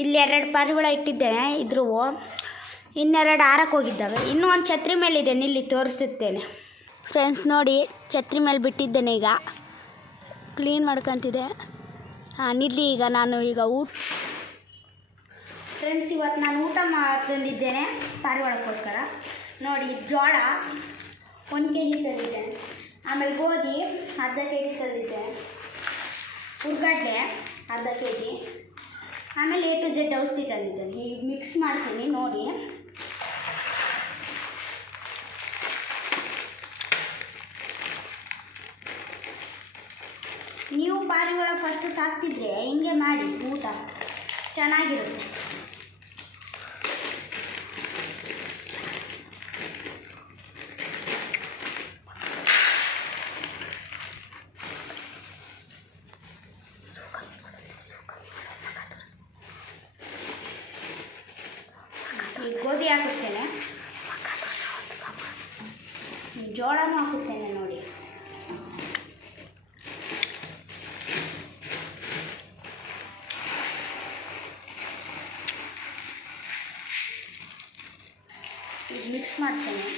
ಇಲ್ಲಿ 2 ಪಾರಿವಾಳ ಇಟ್ಟಿದ್ದೇನೆ. ಇದ್ರೂ ಇನ್ನೆರಡು ಆರಕ್ಕೆ ಹೋಗಿದ್ದಾವೆ. ಇನ್ನೂ ಒಂದು ಛತ್ರಿ ಮೇಲಿದೆ, ನಿಲ್ಲಿ ತೋರಿಸುತ್ತೇನೆ ಫ್ರೆಂಡ್ಸ್. ನೋಡಿ, ಛತ್ರಿ ಮೇಲೆ ಬಿಟ್ಟಿದ್ದೇನೆ. ಈಗ ಕ್ಲೀನ್ ಮಾಡ್ಕೊತಿದ್ದೆ. ನಿಲ್ಲಿ. ಈಗ ನಾನು ಫ್ರೆಂಡ್ಸ್, ಇವತ್ತು ನಾನು ಊಟ ತಂದಿದ್ದೇನೆ ಪಾರಿವಾಳಕ್ಕೋಸ್ಕರ. ನೋಡಿ, ಜೋಳ 1 kg ತಂದಿದ್ದೇನೆ. ಆಮೇಲೆ ಗೋಧಿ ಅರ್ಧ kg ತಂದಿದ್ದೇನೆ. ಹುರ್ಗಡ್ಡೆ ಅರ್ಧ kg. ಆಮೇಲೆ A to Z ಔಷಧಿ ತಂದಿದ್ದೇನೆ. ಈಗ ಮಿಕ್ಸ್ ಮಾಡ್ತೀನಿ ನೋಡಿ. ನೀವು ಪಾರಿವಾಳ ಫಸ್ಟ್ ಸಾಕ್ತಿದ್ರೆ ಹಿಂಗೆ ಮಾಡಿ, ಊಟ ಚೆನ್ನಾಗಿರುತ್ತೆ. ಗೋಧಿ ಹಾಕುತ್ತೇನೆ, ಜೋಳನೂ ಹಾಕುತ್ತೇನೆ ನೋಡಿ. ಈಗ ಮಿಕ್ಸ್ ಮಾಡ್ತೇನೆ.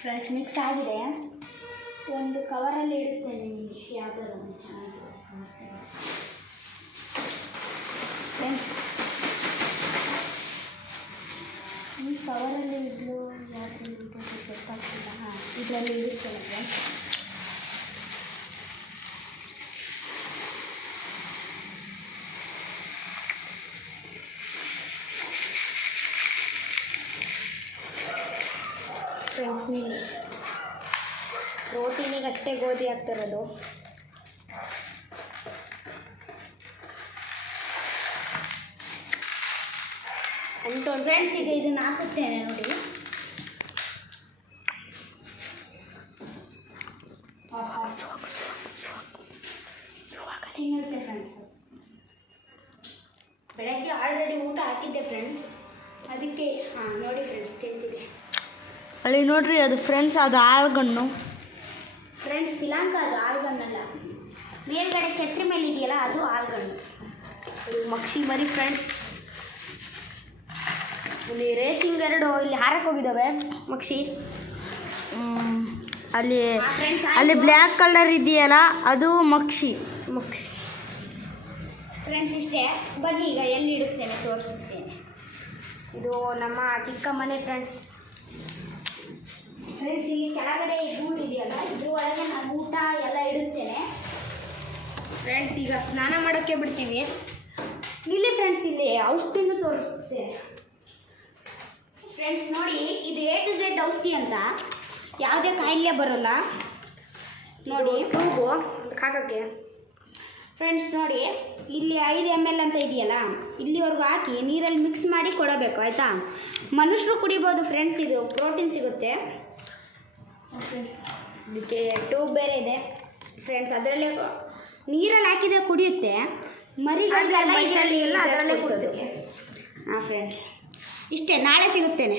ಫ್ರೆಂಡ್ಸ್, ಮಿಕ್ಸ್ ಆಗಿದೆ. ಒಂದು ಕವರಲ್ಲಿ ಇಡುತ್ತೇನೆ. ನಿಮಗೆ ಯಾವುದಾದ್ರು ಒಂದು ಚೆನ್ನಾಗಿದೆ ಫ್ರೆಂಡ್ಸ್. ಈ ಕವರಲ್ಲಿ ಇಡಲು ಯಾವ್ದು ಗೊತ್ತಾಗ್ತಿಲ್ಲ. ಇದರಲ್ಲಿ ಇಡುತ್ತೇನೆ ಫ್ರೆಂಡ್ಸ್. ಫ್ರೆಂಡ್ಸ್, ನೀವು ಪ್ರೋಟೀನಿಗಷ್ಟೇ ಗೋಧಿ ಹಾಕ್ತಿರೋದು. ಅಂಟೋನ್ ಫ್ರೆಂಡ್ಸ್, ಈಗ ಇದನ್ನು ಹಾಕುತ್ತೇನೆ ನೋಡಿ. ತಿನ್ನುತ್ತೆ ಫ್ರೆಂಡ್ಸ್. ಬೆಳಗ್ಗೆ ಆಲ್ರೆಡಿ ಊಟ ಹಾಕಿದ್ದೆ ಫ್ರೆಂಡ್ಸ್, ಅದಕ್ಕೆ ನೋಡಿ ಫ್ರೆಂಡ್ಸ್ ತಿಂತಿದೆ. ಅಲ್ಲಿ ನೋಡ್ರಿ, ಅದು ಫ್ರೆಂಡ್ಸ್, ಅದು ಆಳ್ಗಣ್ಣು ಫ್ರೆಂಡ್ಸ್. ಪಿಲಾಂಕ ಅದು ಆಳ್ಗಣ್ಣಲ್ಲ. ಮೇಲ್ಗಡೆ ಛತ್ರಿ ಮೇಲೆ ಇದೆಯಲ್ಲ, ಅದು ಆಳ್ಗಣ್ಣು. ಮಕ್ಷಿ ಮರಿ ಫ್ರೆಂಡ್ಸ್. ಇಲ್ಲಿ ರೇಸಿಂಗ್ 2 ಇಲ್ಲಿ ಹಾರಕ್ಕೆ ಹೋಗಿದ್ದಾವೆ ಮಕ್ಷಿ. ಅಲ್ಲಿ ಬ್ಲ್ಯಾಕ್ ಕಲರ್ ಇದೆಯಲ್ಲ, ಅದು ಮಕ್ಷಿ. ಫ್ರೆಂಡ್ಸ್, ಇಷ್ಟೇ. ಬನ್ನಿ ಈಗ ಎಲ್ಲಿ ಇಡುತ್ತೇನೆ ತೋರಿಸುತ್ತೇನೆ. ಇದು ನಮ್ಮ ಚಿಕ್ಕ ಮನೆ ಫ್ರೆಂಡ್ಸ್. ಫ್ರೆಂಡ್ಸ್, ಇಲ್ಲಿ ಕೆಳಗಡೆ ಗೂಡು ಇದೆಯಲ್ಲ, ಇದ್ರ ಒಳಗೆ ನಾನು ಊಟ ಎಲ್ಲ ಇಡುತ್ತೇನೆ ಫ್ರೆಂಡ್ಸ್. ಈಗ ಸ್ನಾನ ಮಾಡೋಕ್ಕೆ ಬಿಡ್ತೀವಿ. ಇಲ್ಲಿ ಫ್ರೆಂಡ್ಸ್, ಇಲ್ಲಿ ಔಷಧಿನೂ ತೋರಿಸುತ್ತೇನೆ ಫ್ರೆಂಡ್ಸ್. ನೋಡಿ, ಇದು A to Z ಔಷಧಿ ಅಂತ, ಯಾವುದೇ ಕಾಯಿಲೆ ಬರೋಲ್ಲ ನೋಡಿ. ಟ್ಯೂಬು ಹಾಕೋಕ್ಕೆ ಫ್ರೆಂಡ್ಸ್. ನೋಡಿ, ಇಲ್ಲಿ 5 ml ಅಂತ ಇದೆಯಲ್ಲ, ಇಲ್ಲಿವರೆಗೂ ಹಾಕಿ ನೀರಲ್ಲಿ ಮಿಕ್ಸ್ ಮಾಡಿ ಕೊಡಬೇಕು, ಆಯಿತಾ? ಮನುಷ್ಯರು ಕುಡಿಬೋದು ಫ್ರೆಂಡ್ಸ್. ಇದು ಪ್ರೋಟೀನ್ ಸಿಗುತ್ತೆ. ಇದಕ್ಕೆ ಟ್ಯೂಬ್ ಬೇರೆ ಇದೆ ಫ್ರೆಂಡ್ಸ್. ಅದರಲ್ಲೇ ನೀರಲ್ಲಿ ಹಾಕಿದರೆ ಕುಡಿಯುತ್ತೆ. ಮರಿಗಳೆಲ್ಲ ಇದರಲ್ಲಿ ಎಲ್ಲ ಅದರಲ್ಲೇ ಕುಡಿಸೋದು. ಫ್ರೆಂಡ್ಸ್, ಇಷ್ಟೇ. ನಾಳೆ ಸಿಗುತ್ತೇನೆ.